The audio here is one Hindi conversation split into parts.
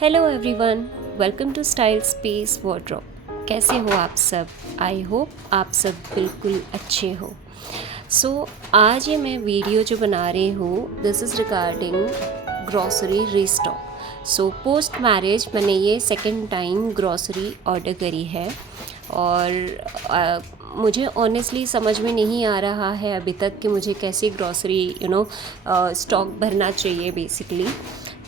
Hello everyone, welcome to style space wardrobe. कैसे हो आप सब? आई होप आप सब बिल्कुल अच्छे हो। आज ये मैं वीडियो जो बना रही हूँ, this is regarding grocery restock. Post marriage मैंने ये सेकंड टाइम ग्रॉसरी ऑर्डर करी है और मुझे ऑनेस्टली समझ में नहीं आ रहा है अभी तक कि मुझे कैसी ग्रॉसरी स्टॉक भरना चाहिए बेसिकली।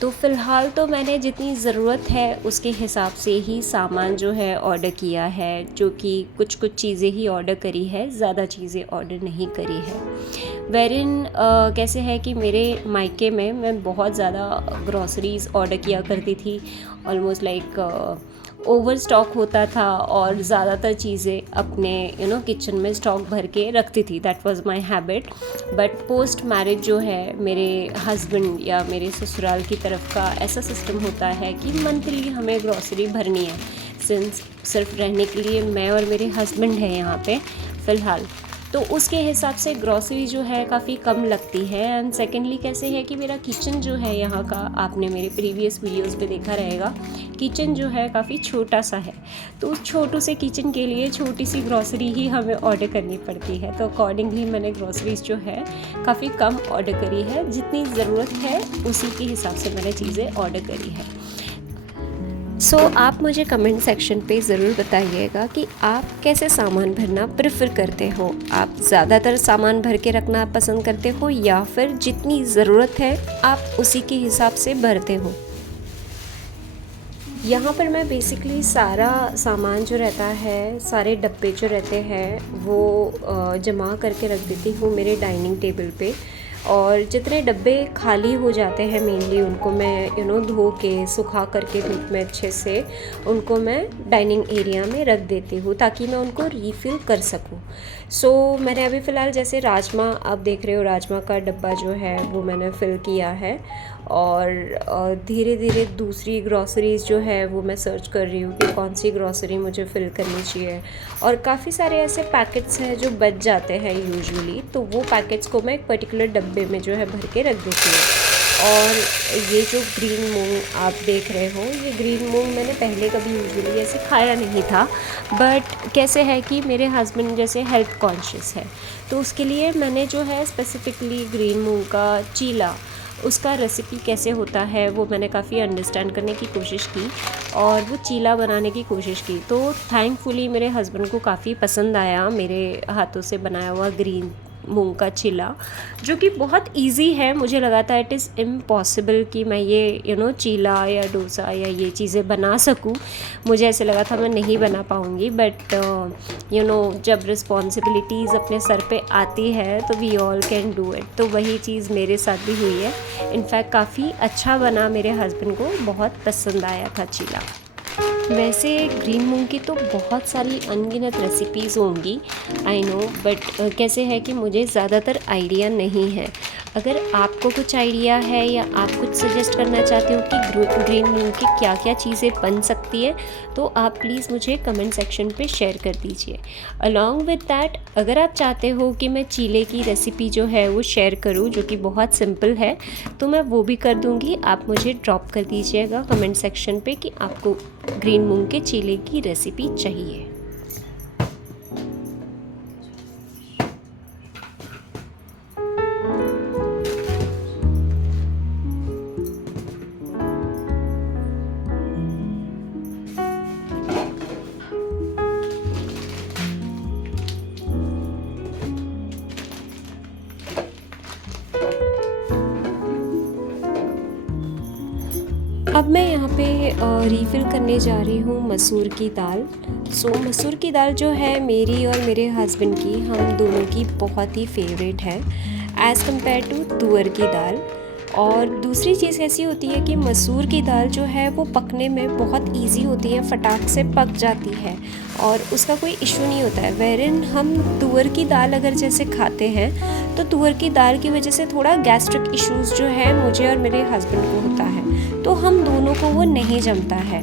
तो फ़िलहाल तो मैंने जितनी ज़रूरत है उसके हिसाब से ही सामान जो है ऑर्डर किया है, जो कि कुछ चीज़ें ही ऑर्डर करी है, ज़्यादा चीज़ें ऑर्डर नहीं करी है। वेरिन कैसे है कि मेरे मायके में मैं बहुत ज़्यादा ग्रॉसरीज़ ऑर्डर किया करती थी, ऑलमोस्ट लाइक ओवर स्टॉक होता था और ज़्यादातर चीज़ें अपने किचन में स्टॉक भर के रखती थी। That was my habit. But post marriage जो है, मेरे हस्बैंड या मेरे ससुराल की तरफ का ऐसा सिस्टम होता है कि मंथली हमें ग्रॉसरी भरनी है। सिंस सिर्फ रहने के लिए मैं और मेरे हस्बैंड हैं यहाँ पे फ़िलहाल, तो उसके हिसाब से ग्रॉसरी जो है काफ़ी कम लगती है। एंड सेकेंडली कैसे है कि मेरा किचन जो है यहाँ का, आपने मेरे प्रीवियस वीडियोस पे देखा रहेगा, किचन जो है काफ़ी छोटा सा है। तो उस छोटू से किचन के लिए छोटी सी ग्रॉसरी ही हमें ऑर्डर करनी पड़ती है। तो अकॉर्डिंगली मैंने ग्रॉसरीज जो है काफ़ी कम ऑर्डर करी है, जितनी ज़रूरत है उसी के हिसाब से मैंने चीज़ें ऑर्डर करी है। आप मुझे कमेंट सेक्शन पे ज़रूर बताइएगा कि आप कैसे सामान भरना प्रेफर करते हो। आप ज़्यादातर सामान भर के रखना पसंद करते हो या फिर जितनी ज़रूरत है आप उसी के हिसाब से भरते हो। यहाँ पर मैं बेसिकली सारा सामान जो रहता है, सारे डब्बे जो रहते हैं वो जमा करके रख देती हूँ मेरे डाइनिंग टेबल पे। और जितने डब्बे खाली हो जाते हैं मेनली उनको मैं धो के सुखा करके धूप में अच्छे से उनको मैं डाइनिंग एरिया में रख देती हूँ ताकि मैं उनको रीफ़िल कर सकूँ। मैंने अभी फ़िलहाल जैसे राजमा, आप देख रहे हो, राजमा का डब्बा जो है वो मैंने फ़िल किया है। और धीरे धीरे दूसरी ग्रॉसरीज़ जो है वो मैं सर्च कर रही हूँ कि कौन सी ग्रॉसरी मुझे फ़िल करनी चाहिए। और काफ़ी सारे ऐसे पैकेट्स हैं जो बच जाते हैं यूजुअली, तो वो पैकेट्स को मैं एक पर्टिकुलर डब्बे में जो है भर के रख देती हूँ। और ये जो ग्रीन मूंग आप देख रहे हो, ये ग्रीन मूंग मैंने पहले कभी यूजुअली ऐसे खाया नहीं था, बट कैसे है कि मेरे हस्बैंड जैसे हेल्थ कॉन्शियस है, तो उसके लिए मैंने जो है स्पेसिफ़िकली ग्रीन मूंग का चीला, उसका रेसिपी कैसे होता है वो मैंने काफ़ी अंडरस्टैंड करने की कोशिश की और वो चीला बनाने की कोशिश की। तो थैंकफुली मेरे हस्बैंड को काफ़ी पसंद आया मेरे हाथों से बनाया हुआ ग्रीन मूंग का चिला, जो कि बहुत इजी है। मुझे लगा था इट इज़ इम्पॉसिबल कि मैं ये चीला या डोसा या ये चीज़ें बना सकूं। मुझे ऐसे लगा था मैं नहीं बना पाऊंगी, बट जब रिस्पॉन्सिबिलिटीज़ अपने सर पे आती है तो we all can do it. तो वही चीज़ मेरे साथ भी हुई है। इनफैक्ट काफ़ी अच्छा बना, मेरे हस्बैंड को बहुत पसंद आया था चीला। वैसे ग्रीन मूंग की तो बहुत सारी अनगिनत रेसिपीज़ होंगी, आई नो, बट कैसे है कि मुझे ज़्यादातर आइडिया नहीं है। अगर आपको कुछ आइडिया है या आप कुछ सजेस्ट करना चाहते हो कि ग्रीन मूंग की क्या क्या चीज़ें बन सकती हैं, तो आप प्लीज़ मुझे कमेंट सेक्शन पे शेयर कर दीजिए। अलॉन्ग विद दैट, अगर आप चाहते हो कि मैं चीले की रेसिपी जो है वो शेयर करूं, जो कि बहुत सिंपल है, तो मैं वो भी कर दूंगी। आप मुझे ड्रॉप कर दीजिएगा कमेंट सेक्शन पे कि आपको ग्रीन मूंग के चीले की रेसिपी चाहिए। अब मैं यहाँ पे रीफ़िल करने जा रही हूँ मसूर की दाल। मसूर की दाल जो है मेरी और मेरे हस्बैंड की, हम दोनों की बहुत ही फेवरेट है एज़ कम्पेयर टू तुअर की दाल। और दूसरी चीज़ ऐसी होती है कि मसूर की दाल जो है वो पकने में बहुत इजी होती है, फटाक से पक जाती है और उसका कोई इशू नहीं होता है। वेरिन हम तुअर की दाल अगर जैसे खाते हैं तो तुअर की दाल की वजह से थोड़ा गैस्ट्रिक इश्यूज़ जो है मुझे और मेरे हस्बैंड को होता है, तो हम दोनों को वो नहीं जमता है।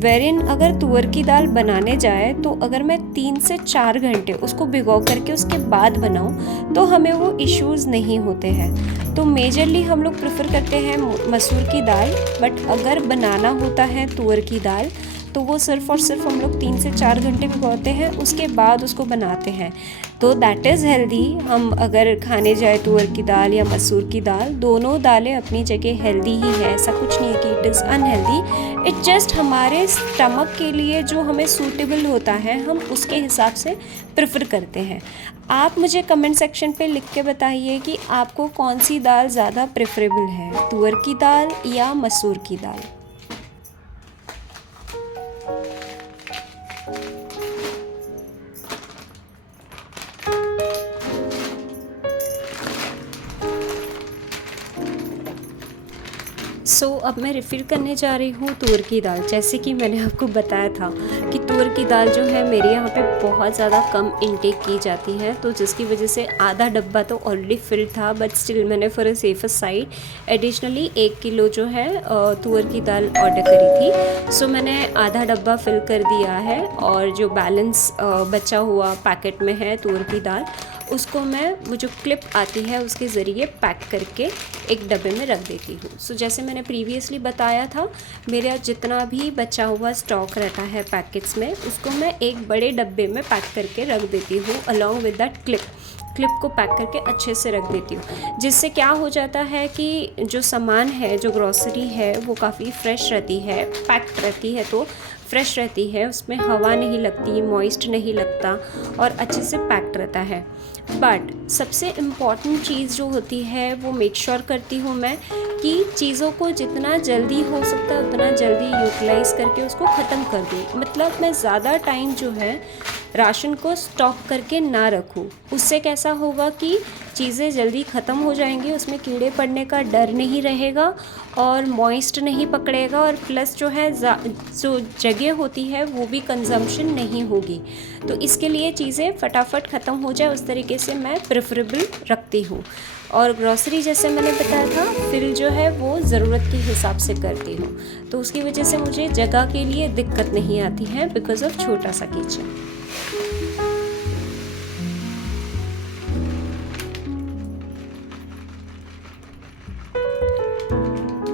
वेरिन अगर तुअर की दाल बनाने जाए तो अगर मैं 3 से 4 घंटे उसको भिगो करके उसके बाद बनाऊं तो हमें वो इश्यूज़ नहीं होते हैं। तो मेजरली हम लोग प्रेफर करते हैं मसूर की दाल, बट अगर बनाना होता है तुअर की दाल तो वो सिर्फ़ और सिर्फ हम लोग 3 से 4 घंटे भिगोते हैं, उसके बाद उसको बनाते हैं। तो दैट इज़ हेल्दी। हम अगर खाने जाए तुअर की दाल या मसूर की दाल, दोनों दालें अपनी जगह हेल्दी ही है, ऐसा कुछ नहीं है कि it is unhealthy. It just हमारे स्टमक के लिए जो हमें सूटेबल होता है हम उसके हिसाब से प्रेफर करते हैं। आप मुझे कमेंट सेक्शन पे लिख के बताइए कि आपको कौन सी दाल ज़्यादा प्रेफरेबल है, तुअर की दाल या मसूर की दाल। अब मैं रिफ़िल करने जा रही हूँ तुअर की दाल। जैसे कि मैंने आपको बताया था कि तुअर की दाल जो है मेरे यहाँ पे बहुत ज़्यादा कम इनटेक की जाती है, तो जिसकी वजह से आधा डब्बा तो ऑलरेडी फिल था, बट स्टिल मैंने for a safer side additionally 1 kilo जो है तुअर की दाल ऑर्डर करी थी। मैंने आधा डब्बा फिल कर दिया है, और जो बैलेंस बचा हुआ पैकेट में है तुअर की दाल उसको मैं, वो जो क्लिप आती है उसके ज़रिए पैक करके एक डब्बे में रख देती हूँ। जैसे मैंने प्रीवियसली बताया था, मेरा जितना भी बचा हुआ स्टॉक रहता है पैकेट्स में उसको मैं एक बड़े डब्बे में पैक करके रख देती हूँ अलॉन्ग विद दैट क्लिप को पैक करके अच्छे से रख देती हूँ। जिससे क्या हो जाता है कि जो सामान है, जो ग्रॉसरी है, वो काफ़ी फ्रेश रहती है, पैक्ड रहती है, तो फ्रेश रहती है, उसमें हवा नहीं लगती, मॉइस्ट नहीं लगता और अच्छे से पैक्ड रहता है। बट सबसे इम्पॉर्टेंट चीज़ जो होती है वो मेक श्योर करती हूँ मैं कि चीज़ों को जितना जल्दी हो सकता है उतना जल्दी यूटिलाइज़ करके उसको ख़त्म कर दूँ। मतलब मैं ज़्यादा टाइम जो है राशन को स्टॉक करके ना रखूँ। उससे कैसा होगा कि चीज़ें जल्दी ख़त्म हो जाएंगी, उसमें कीड़े पड़ने का डर नहीं रहेगा और मॉइस्ट नहीं पकड़ेगा, और प्लस जो है जो जगह होती है वो भी कंजम्पशन नहीं होगी। तो इसके लिए चीज़ें फटाफट ख़त्म हो जाए उस तरीके से मैं प्रेफरेबल रखती हूँ। और ग्रॉसरी जैसे मैंने बताया था, फिल जो है वो ज़रूरत के हिसाब से करती हूँ, तो उसकी वजह से मुझे जगह के लिए दिक्कत नहीं आती है बिकॉज़ ऑफ छोटा सा किचन।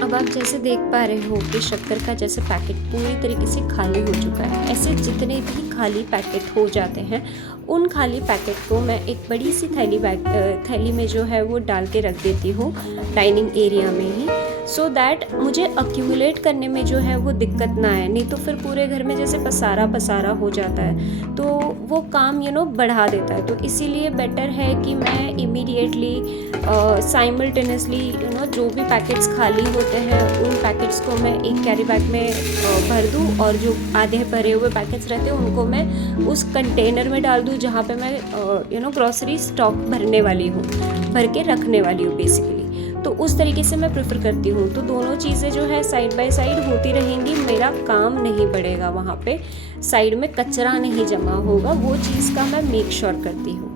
अब आप जैसे देख पा रहे हो कि शक्कर का जैसे पैकेट पूरी तरीके से खाली हो चुका है। ऐसे जितने भी खाली पैकेट हो जाते हैं उन खाली पैकेट को मैं एक बड़ी सी थैली में जो है वो डाल के रख देती हूँ डाइनिंग एरिया में ही, सो दैट मुझे अक्यूमुलेट करने में जो है वो दिक्कत ना आए। नहीं तो फिर पूरे घर में जैसे पसारा हो जाता है तो वो काम बढ़ा देता है। तो इसीलिए बेटर है कि मैं इमीडिएटली साइमल्टेनियसली जो भी पैकेट्स खाली होते हैं उन पैकेट्स को मैं एक कैरी बैग में भर दूँ, और जो आधे भरे हुए पैकेट्स रहते हैं उनको मैं उस कंटेनर में डाल दूँ जहाँ पे मैं ग्रॉसरी स्टॉक भर के रखने वाली हूँ बेसिकली। तो उस तरीके से मैं प्रेफर करती हूँ। तो दोनों चीज़ें जो है साइड बाय साइड होती रहेंगी, मेरा काम नहीं बढ़ेगा, वहाँ पे साइड में कचरा नहीं जमा होगा, वो चीज़ का मैं मेक श्योर करती हूँ।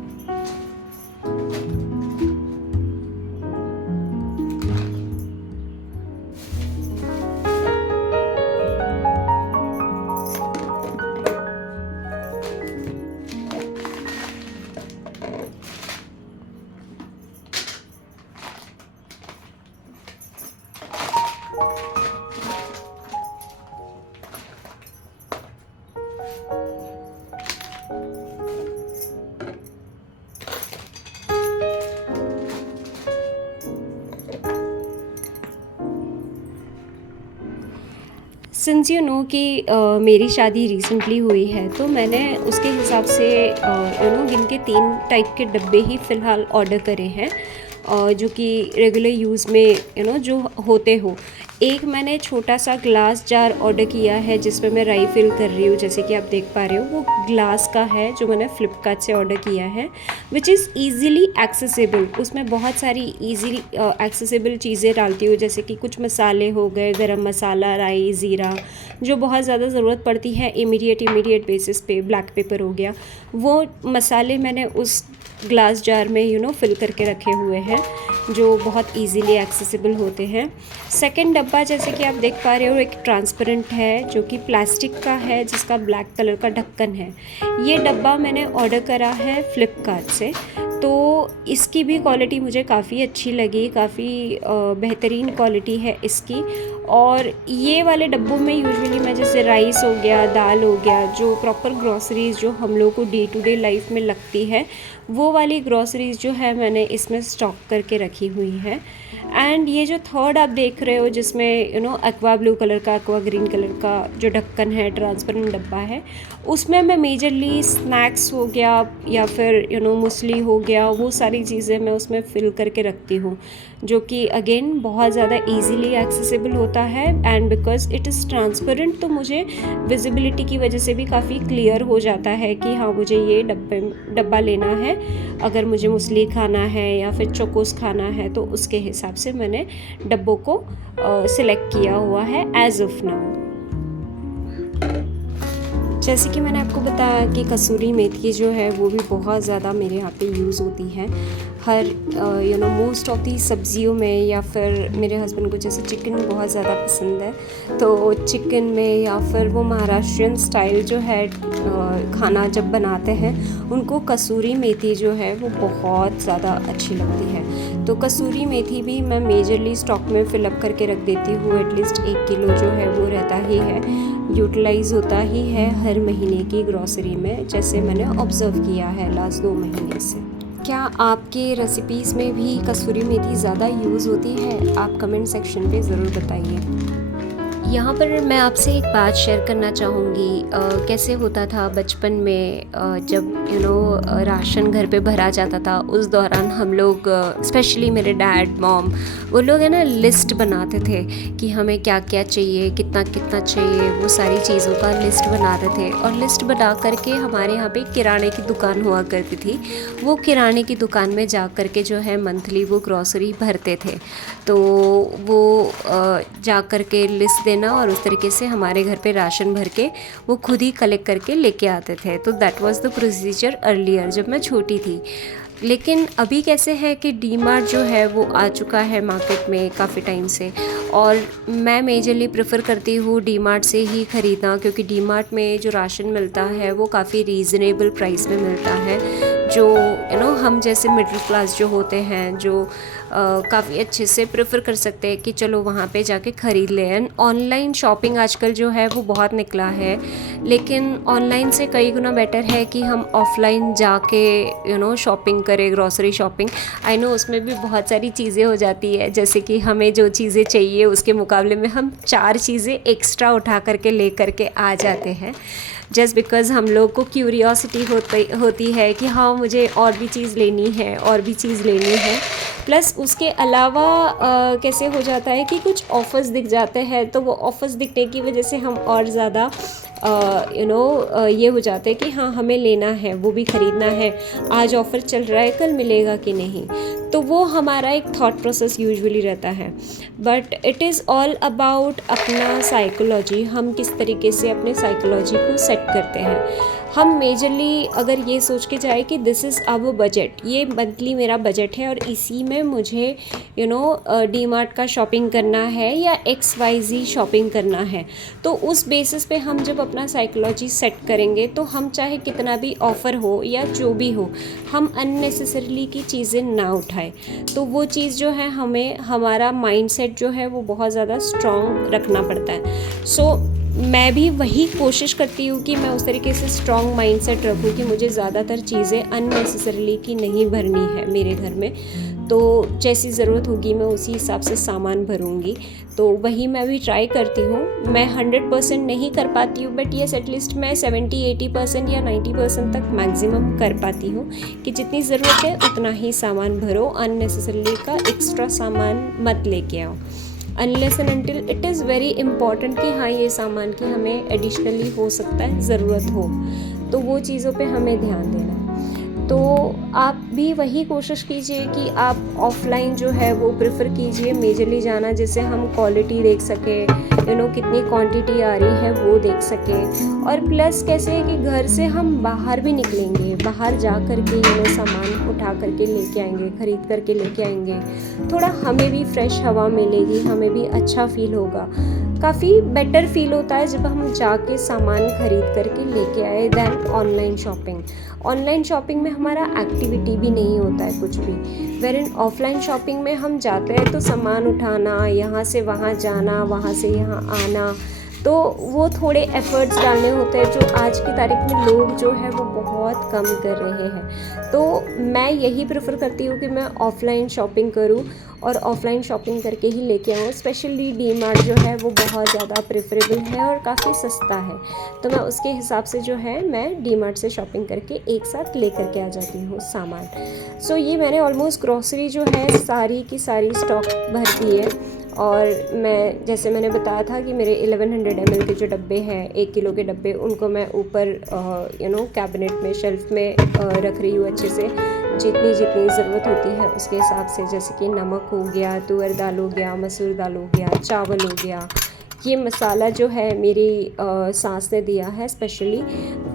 सिंस यू नो कि मेरी शादी रिसेंटली हुई है, तो मैंने उसके हिसाब से गिन के 3 टाइप के डब्बे ही फ़िलहाल ऑर्डर करे हैं, जो कि रेगुलर यूज़ में जो होते हो। एक मैंने छोटा सा ग्लास जार ऑर्डर किया है जिसमें मैं राई फिल कर रही हूँ, जैसे कि आप देख पा रहे हो वो ग्लास का है जो मैंने फ्लिपकार्ट से ऑर्डर किया है, विच इज़ ईज़िली एक्सेसिबल। उसमें बहुत सारी ईज़िली एक्सेसिबल चीज़ें डालती हूँ, जैसे कि कुछ मसाले हो गए, गरम मसाला, राई, ज़ीरा, जो बहुत ज़्यादा ज़रूरत पड़ती है इमीडिएट बेसिस पे, ब्लैक पेपर हो गया, वो मसाले मैंने उस ग्लास जार में फिल करके रखे हुए हैं जो बहुत इजीली एक्सेसिबल होते हैं। सेकंड डब्बा डब्बा जैसे कि आप देख पा रहे हो एक ट्रांसपेरेंट है जो कि प्लास्टिक का है, जिसका ब्लैक कलर का ढक्कन है। ये डब्बा मैंने ऑर्डर करा है फ्लिपकार्ट से, तो इसकी भी क्वालिटी मुझे काफ़ी अच्छी लगी, काफ़ी बेहतरीन क्वालिटी है इसकी। और ये वाले डब्बों में यूजुअली मैं जैसे राइस हो गया, दाल हो गया, जो प्रॉपर ग्रॉसरीज़ जो हम लोग को डे टू डे लाइफ में लगती है, वो वाली ग्रॉसरीज़ जो है मैंने इसमें स्टॉक करके रखी हुई है। एंड ये जो थर्ड आप देख रहे हो जिसमें एक्वा ब्लू कलर का, एक्वा ग्रीन कलर का जो ढक्कन है, ट्रांसपेरेंट डब्बा है, उसमें मैं मेजरली स्नैक्स हो गया या फिर मूसली हो गया, वो सारी चीज़ें मैं उसमें फिल करके रखती हूँ, जो कि अगेन बहुत ज़्यादा इजीली एक्सेसिबल होता है। And because it is transparent तो मुझे विजिबिलिटी की वजह से भी काफ़ी क्लियर हो जाता है कि हाँ मुझे ये डब्बा लेना है। अगर मुझे मूसली खाना है या फिर चोकोस खाना है तो उसके हिसाब से मैंने डब्बों को सिलेक्ट किया हुआ है एज ऑफ नाउ। जैसे कि मैंने आपको बताया कि कसूरी मेथी जो है वो भी बहुत ज़्यादा मेरे यहाँ पे यूज़ होती है हर मोस्ट ऑफ दी सब्जियों में, या फिर मेरे हस्बैंड को जैसे चिकन बहुत ज़्यादा पसंद है तो चिकन में, या फिर वो महाराष्ट्रियन स्टाइल जो है खाना जब बनाते हैं उनको कसूरी मेथी जो है वो बहुत ज़्यादा अच्छी लगती है। तो कसूरी मेथी भी मैं मेजरली स्टॉक में फिलअप करके रख देती हूँ। एटलीस्ट 1 किलो जो है वो रहता ही है, यूटिलाइज़ होता ही है हर महीने की ग्रॉसरी में, जैसे मैंने ऑब्ज़र्व किया है लास्ट 2 महीने से। क्या आपके रेसिपीज़ में भी कसूरी मेथी ज़्यादा यूज़ होती है? आप कमेंट सेक्शन पे ज़रूर बताइए। यहाँ पर मैं आपसे एक बात शेयर करना चाहूँगी। कैसे होता था बचपन में, जब राशन घर पे भरा जाता था, उस दौरान हम लोग स्पेशली मेरे डैड मॉम वो लोग है ना लिस्ट बनाते थे कि हमें क्या क्या चाहिए, कितना कितना चाहिए, वो सारी चीज़ों का लिस्ट बनाते थे। और लिस्ट बना करके हमारे यहाँ पे किराने की दुकान हुआ करती थी, वो किराने की दुकान में जा कर के जो है मंथली वो ग्रॉसरी भरते थे। तो वो जा कर के लिस्ट देना और उस तरीके से हमारे घर पे राशन भर के वो खुद ही कलेक्ट करके लेके आते थे। तो that was the procedure earlier जब मैं छोटी थी। लेकिन अभी कैसे है कि डीमार्ट जो है वो आ चुका है मार्केट में काफ़ी टाइम से, और मैं मेजरली प्रेफर करती हूँ डीमार्ट से ही ख़रीदना, क्योंकि डीमार्ट में जो राशन मिलता है वो काफ़ी रीज़नेबल प्राइस में मिलता है। जो हम जैसे मिडिल क्लास जो होते हैं, जो काफ़ी अच्छे से प्रेफर कर सकते हैं कि चलो वहाँ पे जाके ख़रीद लें। एंड ऑनलाइन शॉपिंग आजकल जो है वो बहुत निकला है, लेकिन ऑनलाइन से कई गुना बेटर है कि हम ऑफ़लाइन जाके शॉपिंग करें, ग्रॉसरी शॉपिंग। आई नो उसमें भी बहुत सारी चीज़ें हो जाती है, जैसे कि हमें जो चीज़ें चाहिए उसके मुकाबले में हम 4 चीज़ें एक्स्ट्रा उठा करके ले करके आ जाते हैं, जस्ट बिकॉज़ हम लोग को क्यूरियोसिटी होती है कि हाँ मुझे और भी चीज़ लेनी है, और भी चीज़ लेनी है। प्लस उसके अलावा कैसे हो जाता है कि कुछ ऑफ़र्स दिख जाते हैं, तो वो ऑफ़र्स दिखने की वजह से हम और ज़्यादा ये हो जाता है कि हाँ हमें लेना है, वो भी ख़रीदना है, आज ऑफ़र चल रहा है, कल मिलेगा कि नहीं। तो वो हमारा एक थॉट प्रोसेस यूजुअली रहता है। But it is all about अपना साइकोलॉजी, हम किस तरीके से अपने साइकोलॉजी को सेट करते हैं। हम मेजरली अगर ये सोच के जाए कि दिस इज़ आवर बजट, ये मंथली मेरा बजट है और इसी में मुझे डीमार्ट का शॉपिंग करना है या XYZ शॉपिंग करना है, तो उस बेसिस पे हम जब अपना साइकोलॉजी सेट करेंगे तो हम चाहे कितना भी ऑफ़र हो या जो भी हो, हम अननेसेसरीली की चीज़ें ना उठाएं। तो वो चीज़ जो है हमें, हमारा माइंडसेट जो है वो बहुत ज़्यादा स्ट्रॉन्ग रखना पड़ता है। सो मैं भी वही कोशिश करती हूँ कि मैं उस तरीके से स्ट्रॉन्ग माइंडसेट रखूँ कि मुझे ज़्यादातर चीज़ें अननेसेसरीली की नहीं भरनी है मेरे घर में। तो जैसी ज़रूरत होगी मैं उसी हिसाब से सामान भरूँगी। तो वही मैं भी ट्राई करती हूँ। मैं 100% नहीं कर पाती हूँ, बट येस एटलीस्ट मैं 70-80% या 90% तक मैक्सिमम कर पाती हूँ कि जितनी ज़रूरत है उतना ही सामान भरो, अननेसेसरीली का एक्स्ट्रा सामान मत लेके आओ। Unless and until it is very important कि हाँ ये सामान की हमें एडिशनली हो सकता है ज़रूरत हो, तो वो चीज़ों पे हमें ध्यान देना है। तो आप भी वही कोशिश कीजिए कि आप ऑफ़लाइन जो है वो प्रेफर कीजिए मेजरली जाना, जिससे हम क्वालिटी देख सकें, कितनी क्वांटिटी आ रही है वो देख सकें। और प्लस कैसे है कि घर से हम बाहर भी निकलेंगे, बाहर जा कर के सामान उठा करके लेके आएंगे, ख़रीद करके लेके आएंगे, थोड़ा हमें भी फ्रेश हवा मिलेगी, हमें भी अच्छा फील होगा। काफ़ी बेटर फील होता है जब हम जाके सामान ख़रीद करके लेके आए then online shopping. Online shopping में हमारा एक्टिविटी भी नहीं होता है कुछ भी, वेर इन ऑफलाइन शॉपिंग में हम जाते हैं तो सामान उठाना, यहाँ से वहाँ जाना, वहाँ से यहाँ आना, तो वो थोड़े एफ़र्ट्स डालने होते हैं जो आज की तारीख में लोग जो है वो बहुत कम कर रहे हैं। तो मैं यही प्रेफर करती हूँ कि मैं ऑफ़लाइन शॉपिंग करूँ और ऑफ़लाइन शॉपिंग करके ही लेके आऊँ। स्पेशली डी-मार्ट जो है वो बहुत ज़्यादा प्रेफरेबल है और काफ़ी सस्ता है, तो मैं उसके हिसाब से जो है मैं डी-मार्ट से शॉपिंग करके एक साथ ले करके आ जाती हूँ सामान। सो ये मैंने ऑलमोस्ट ग्रॉसरी जो है सारी की सारी स्टॉक भर दी है। और मैं जैसे मैंने बताया था कि मेरे 1100 ml के जो डब्बे हैं, 1 किलो के डब्बे, उनको मैं ऊपर कैबिनेट में, शेल्फ में रख रही हूँ अच्छे से, जितनी जितनी ज़रूरत होती है उसके हिसाब से। जैसे कि नमक हो गया, तुअर दाल हो गया, मसूर दाल हो गया, चावल हो गया। ये मसाला जो है मेरी सास ने दिया है स्पेशली,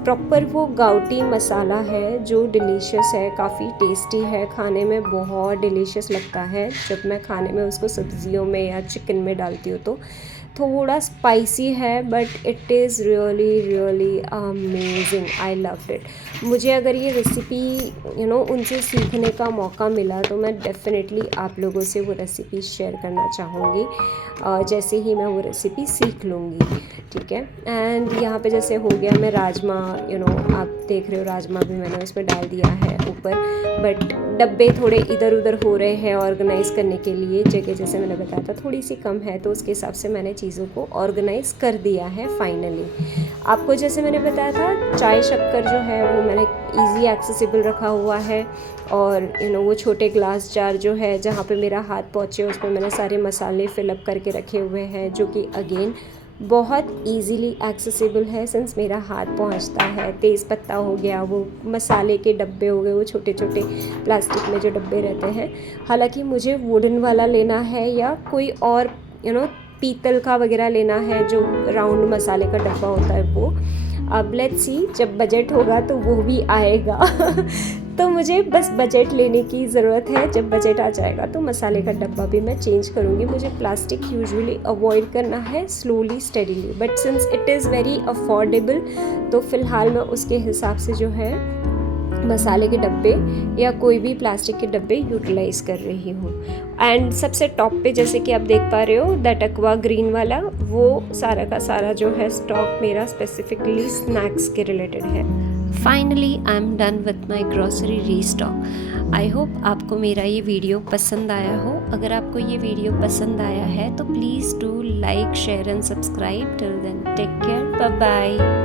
प्रॉपर वो गाउटी मसाला है जो डिलीशियस है, काफ़ी टेस्टी है, खाने में बहुत डिलीशियस लगता है। जब मैं खाने में उसको सब्जियों में या चिकन में डालती हूँ तो थोड़ा स्पाइसी है, but it is really really amazing, I loved it. मुझे अगर ये रेसिपी उनसे सीखने का मौका मिला तो मैं डेफ़िनेटली आप लोगों से वो रेसिपी शेयर करना चाहूँगी जैसे ही मैं वो रेसिपी सीख लूँगी, ठीक है। एंड यहाँ पे जैसे हो गया, मैं राजमा आप देख रहे हो, राजमा भी मैंने उसमें डाल दिया है ऊपर, बट डब्बे थोड़े इधर उधर हो रहे हैं ऑर्गेनाइज़ करने के लिए, जगह जैसे मैंने बताया था थोड़ी सी कम है, तो उसके हिसाब से मैंने चीज़ों को ऑर्गेनाइज़ कर दिया है फाइनली। आपको जैसे मैंने बताया था चाय शक्कर जो है वो मैंने इजी एक्सेसिबल रखा हुआ है, और वो छोटे ग्लास जार जो है जहाँ पे मेरा हाथ पहुँचे उसमें मैंने सारे मसाले फिलअप करके रखे हुए हैं, जो कि अगेन बहुत इजीली एक्सेसिबल है सिंस मेरा हाथ पहुंचता है। तेज़ पत्ता हो गया, वो मसाले के डब्बे हो गए, वो छोटे छोटे प्लास्टिक में जो डब्बे रहते हैं, हालांकि मुझे वुडन वाला लेना है या कोई और पीतल का वगैरह लेना है जो राउंड मसाले का डब्बा होता है वो। अब लेट्स सी, जब बजट होगा तो वो भी आएगा तो मुझे बस बजट लेने की ज़रूरत है, जब बजट आ जाएगा तो मसाले का डब्बा भी मैं चेंज करूँगी। मुझे प्लास्टिक यूजुअली अवॉइड करना है slowly steadily, but since it is very affordable तो फ़िलहाल मैं उसके हिसाब से जो है मसाले के डब्बे या कोई भी प्लास्टिक के डब्बे यूटिलाइज़ कर रही हूँ। एंड सबसे टॉप पे जैसे कि आप देख पा रहे हो दैट एक्वा ग्रीन वाला, वो सारा का सारा जो है स्टॉक मेरा स्पेसिफिकली स्नैक्स के रिलेटेड है। Finally I am done with my grocery restock. I hope आपको मेरा ये वीडियो पसंद आया हो। अगर आपको ये वीडियो पसंद आया है तो please do like, share and subscribe. Till then take care, bye bye.